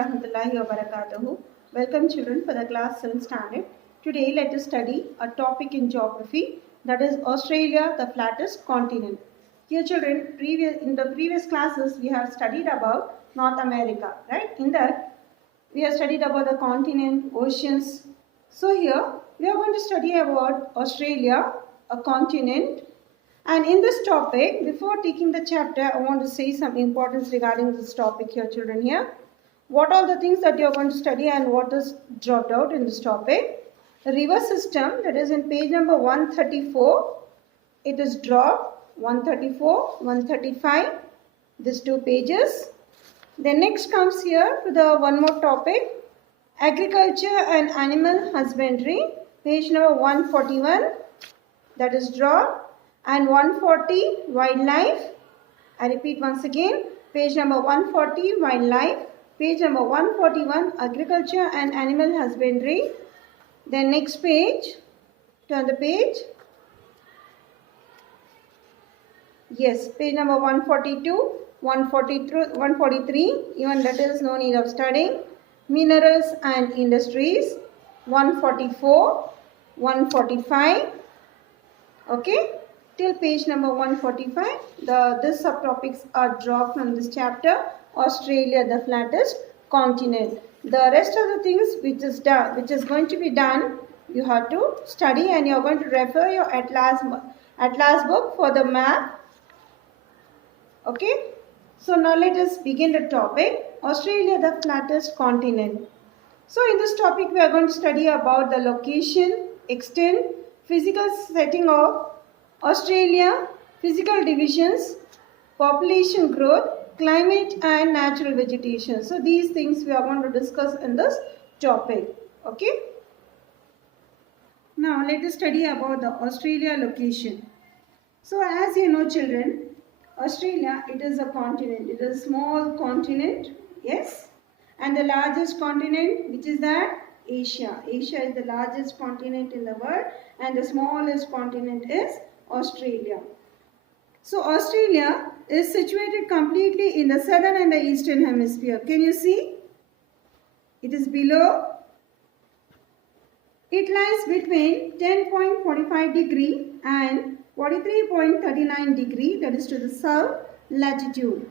warahmatullahi wabarakatuh. Welcome children for the class 7th standard. Today let us study a topic in geography, that is Australia, the flattest continent. Here children, in the previous classes we have studied about North America, right? In that we have studied about the continent, oceans. So here we are going to study about Australia, a continent. And in this topic, before taking the chapter, I want to say some importance regarding this topic here, children here. What are the things that you are going to study and what is dropped out in this topic? The river system, that is in page number 134, it is dropped, 134, 135, these two pages. Then next comes here to the one more topic, agriculture and animal husbandry, page number 141, that is dropped. And 140 wildlife. I repeat once again, page number 140 wildlife, page number 141 agriculture and animal husbandry. Then next page, turn the page. Yes, page number 142, 143, even that is no need of studying. Minerals and industries, 144, 145. Okay. Till page number 145, these subtopics are dropped from this chapter, Australia, the flattest continent. The rest of the things which is going to be done, you have to study and you are going to refer your Atlas book for the map. Okay. So now let us begin the topic, Australia, the flattest continent. So in this topic we are going to study about the location, extent, physical setting of Australia, physical divisions, population growth, climate and natural vegetation. So these things we are going to discuss in this topic. Okay. Now let us study about the Australia location. So as you know children, Australia, it is a continent. It is a small continent. Yes. And the largest continent, which is that? Asia. Asia is the largest continent in the world and the smallest continent is Australia. So Australia is situated completely in the southern and the eastern hemisphere. Can you see? It is below. It lies between 10.45 degree and 43.39 degree, that is to the south latitude.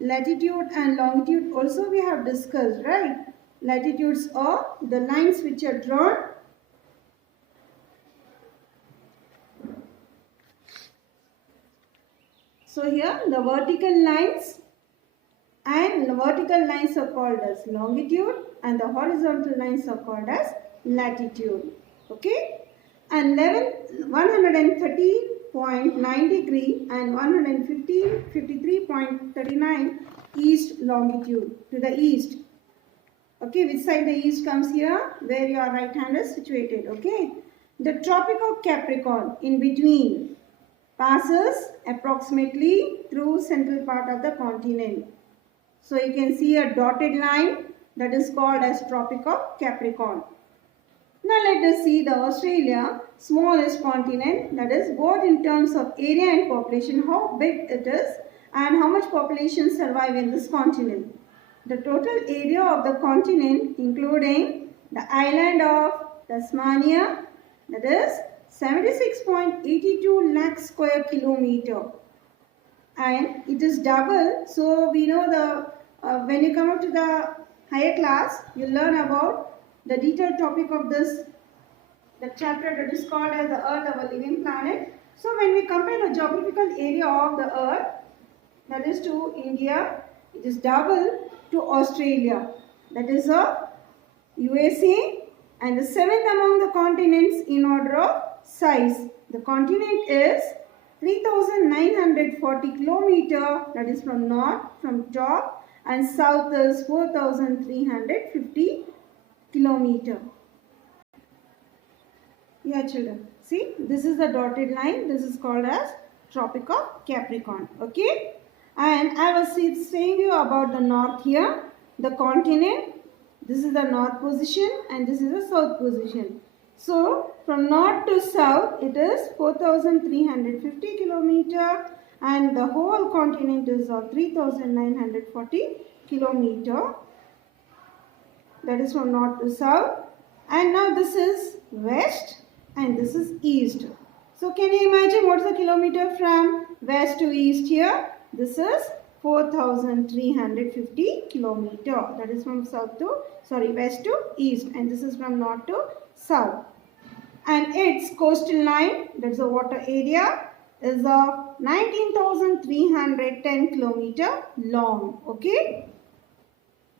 Latitude and longitude also we have discussed, right? Latitudes are the lines which are drawn. So here the vertical lines are called as longitude and the horizontal lines are called as latitude. Okay. And 130.9 degree and 153.39 east longitude to the east. Okay, which side the east comes here? Where your right hand is situated. Okay. The Tropic of Capricorn in between passes approximately through central part of the continent. So you can see a dotted line that is called as Tropic of Capricorn. Now let us see the Australia, smallest continent, that is both in terms of area and population, how big it is and how much population survive in this continent. The total area of the continent including the island of Tasmania, that is 76.82 lakh square kilometer, and it is double. So we know when you come up to the higher class, you learn about the detailed topic of the chapter that is called as the Earth, our living planet. So when we compare the geographical area of the Earth, that is to India, it is double to Australia, that is USA, and the seventh among the continents in order of size. The continent is 3,940 kilometer, that is from north, from top, and south is 4,350 kilometer. Yeah children, see this is the dotted line, this is called as Tropic of Capricorn. Okay. And I was saying you about the north here, the continent. This is the north position and this is the south position. So from north to south it is 4,350 kilometer and the whole continent is of 3,940 kilometer. that is from north to south. And now this is west and this is east. So can you imagine what is the kilometer from west to east here? This is 4,350 kilometer. That is from west to east, and this is from north to south. And its coastal line, that's the water area, is of 19,310 kilometer long. Okay.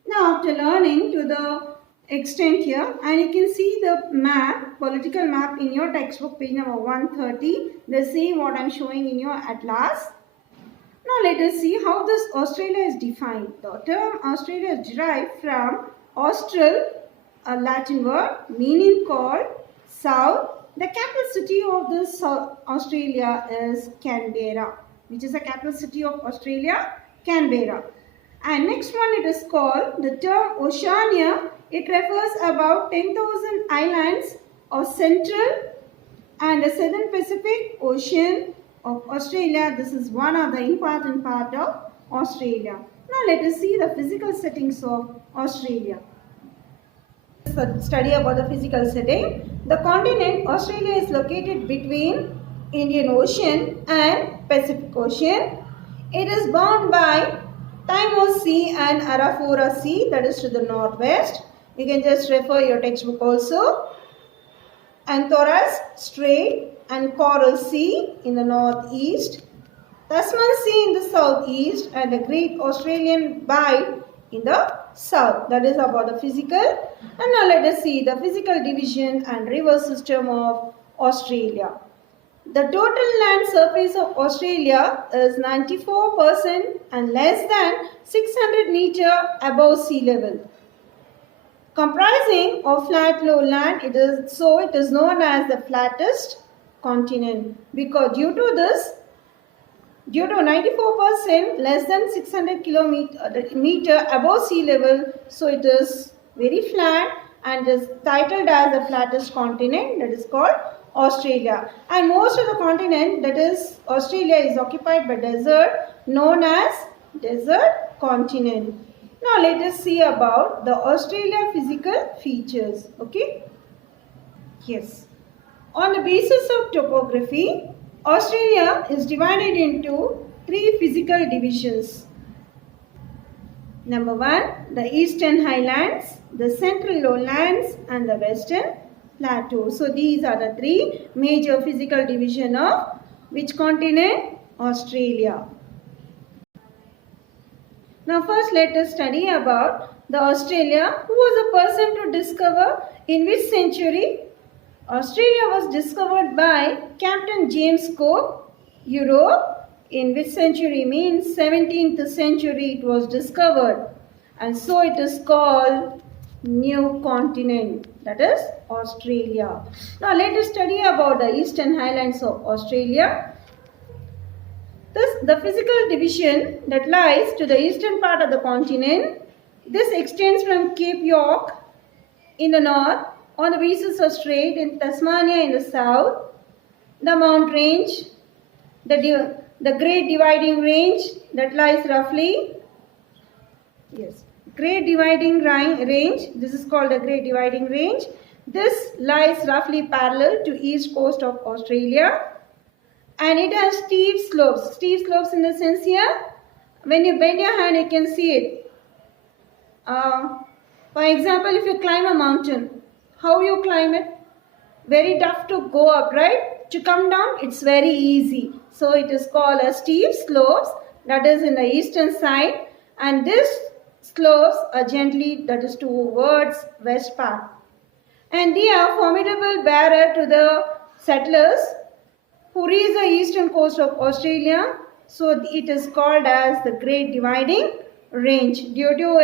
Now after learning to the extent here, and you can see the map, political map in your textbook, page number 130, the same what I am showing in your atlas. Now let us see how this Australia is defined. The term Australia is derived from Austral, a Latin word meaning called south. The capital city of this Australia is Canberra, which is the capital city of Australia, Canberra. And next one, it is called the term Oceania. It refers about 10,000 islands of Central and the Southern Pacific Ocean of Australia. This is one of the important part of Australia. Now let us see the physical settings of Australia. Study about the physical setting. The continent Australia is located between Indian Ocean and Pacific Ocean. It is bounded by Timor Sea and Arafura Sea, that is to the northwest. You can just refer your textbook also. And Torres Strait and Coral Sea in the northeast. Tasman Sea in the southeast and the Great Australian Bight in the south. That is about the physical. And now let us see the physical division and river system of Australia. The total land surface of Australia is 94% and less than 600 meter above sea level. Comprising of flat lowland, it is known as the flattest continent, because due to 94% less than 600 meter above sea level, so it is very flat and is titled as the flattest continent, that is called Australia. And most of the continent, that is Australia, is occupied by desert, known as desert continent. Now let us see about the Australia physical features. Okay. Yes. On the basis of topography, Australia is divided into 3 physical divisions. Number 1, the Eastern Highlands, the Central Lowlands and the Western Plateau. So these are the 3 major physical divisions of which continent? Australia. Now first let us study about the Australia. Who was the person to discover? In which century? Australia was discovered by Captain James Cook. Europe, in which century? Means 17th century it was discovered. And so it is called New Continent, that is Australia. Now let us study about the Eastern Highlands of Australia. The physical division that lies to the eastern part of the continent, this extends from Cape York in the north, on the basis of Strait in Tasmania in the south, the Mount Range, the Great Dividing Range that lies roughly, Great Dividing Range, this is called the Great Dividing Range. This lies roughly parallel to east coast of Australia. And it has steep slopes. Steep slopes in the sense here, when you bend your hand, you can see it. For example, if you climb a mountain, how you climb it? Very tough to go up, right? To come down, it's very easy. So it is called a steep slopes, that is in the eastern side. And this slopes are gently, that is towards west part. And they are formidable barrier to the settlers who reach the eastern coast of Australia. So it is called as the Great Dividing Range due to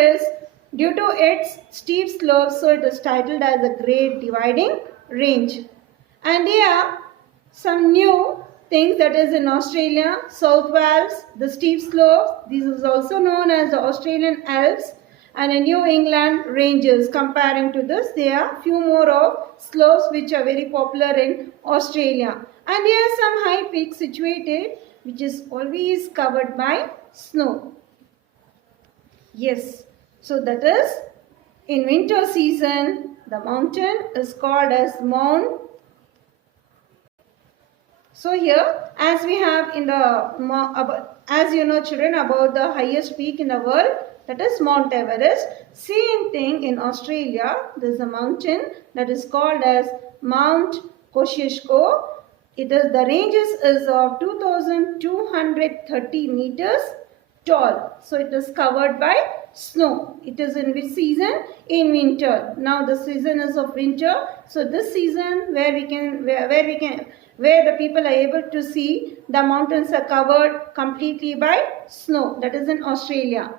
its steep slopes. So it is titled as the Great Dividing Range. And there are some new things that is in Australia: South Alps, the steep slopes. This is also known as the Australian Alps, and the New England ranges. Comparing to this, there are few more of slopes which are very popular in Australia. And there are some high peaks situated which is always covered by snow. Yes, so that is In winter season, the mountain is called as Mount. So here, as we have in the, as you know children, about the highest peak in the world, that is Mount Everest. Same thing in Australia, there is a mountain that is called as Mount Kosciuszko. The ranges is of 2,230 meters tall. So it is covered by snow. It is in which season? In winter. Now the season is of winter. So this season where the people are able to see the mountains are covered completely by snow. That is in Australia.